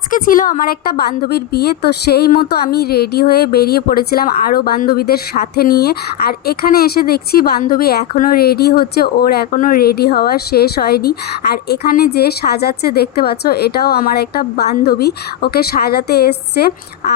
আজকে ছিল আমার একটা বান্ধবীর বিয়ে, তো সেই মতো আমি রেডি হয়ে বেরিয়ে পড়েছিলাম আরও বান্ধবীদের সাথে নিয়ে। আর এখানে এসে দেখছি বান্ধবী এখনও রেডি হচ্ছে, ওর এখনও রেডি হওয়া শেষ হয়নি। আর এখানে যে সাজাচ্ছে দেখতে পাচ্ছ, এটাও আমার একটা বান্ধবী, ওকে সাজাতে এসছে।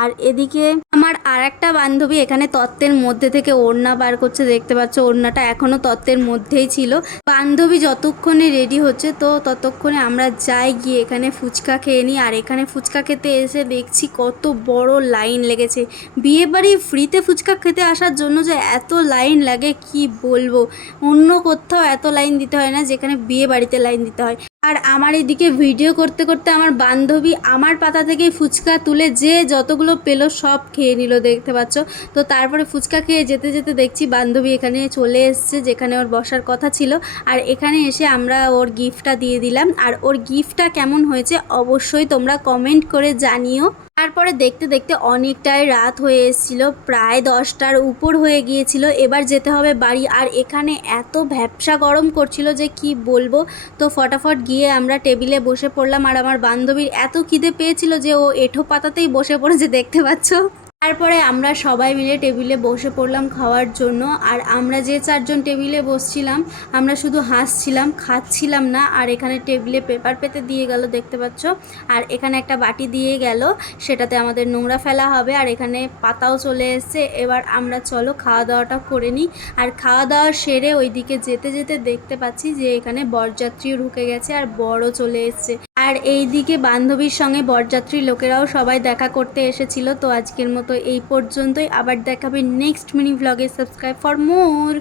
আর এদিকে আমার আর একটা বান্ধবী এখানে তত্ত্বের মধ্যে থেকে ওড়না বার করছে, দেখতে পাচ্ছ ওড়নাটা এখনও তত্ত্বের মধ্যেই ছিল। বান্ধবী যতক্ষণে রেডি হচ্ছে তো ততক্ষণে আমরা যাই গিয়ে এখানে ফুচকা খেয়ে নিই। আর এখানে ফুচকা খেতে এসে দেখছি কত বড় লাইন লেগেছে। বিয়েবাড়ি ফ্রিতে ফুচকা খেতে আসার জন্য যে এত লাইন লাগে কি বলবো, অন্য কোথাও এত লাইন দিতে হয় না যেখানে বিয়ে বাড়িতে লাইন দিতে হয়। আর আমার এদিকে ভিডিও করতে করতে আমার বান্ধবী আমার পাতা থেকে ফুচকা তুলে যে যতগুলো পেলো সব খেয়ে নিল, দেখতে পাচ্ছ। তো তারপরে ফুচকা খেয়ে যেতে যেতে দেখছি বান্ধবী এখানে চলে এসছে যেখানে ওর বসার কথা ছিল। আর এখানে এসে আমরা ওর গিফটটা দিয়ে দিলাম। আর ওর গিফটটা কেমন হয়েছে অবশ্যই তোমরা কমেন্ট করে জানিও। তারপরে দেখতে দেখতে অনেকটাই রাত হয়ে এসেছিল, প্রায় 10টার উপর হয়ে গিয়েছিল। এবার যেতে হবে বাড়ি। আর এখানে এত ভ্যাপসা গরম করছিল যে কি বলবো। তো ফটাফট গিয়ে আমরা টেবিলে বসে পড়লাম। আর আমার বান্ধবীর এত খিদে পেয়েছিল যে ও এঁঠো পাতাতেই বসে পড়েছে, দেখতে পাচ্ছ। তারপরে আমরা সবাই মিলে টেবিলে বসে পড়লাম খাওয়ার জন্য। আর আমরা যে 4জন টেবিলে বসছিলাম আমরা শুধু হাসছিলাম, খাচ্ছিলাম না। আর এখানে টেবিলে পেপার পেতে দিয়ে গেল, দেখতে পাচ্ছ। আর এখানে একটা বাটি দিয়ে গেল, সেটাতে আমাদের নোংরা ফেলা হবে। আর এখানে পাতাও চলে এসছে। এবার আমরা চলো খাওয়া দাওয়াটা করে নিই। আর খাওয়া দাওয়া সেরে ওইদিকে যেতে যেতে দেখতে পাচ্ছি যে এখানে বরযাত্রীও ঢুকে গেছে আর বরও চলে এসছে। আর এইদিকে বান্ধবীর সঙ্গে বরযাত্রী লোকেরাও সবাই দেখা করতে এসেছিল। তো আজকের মতো এই পর্যন্তই, আবার দেখাবে নেক্সট মিনি ব্লগে। Subscribe for more.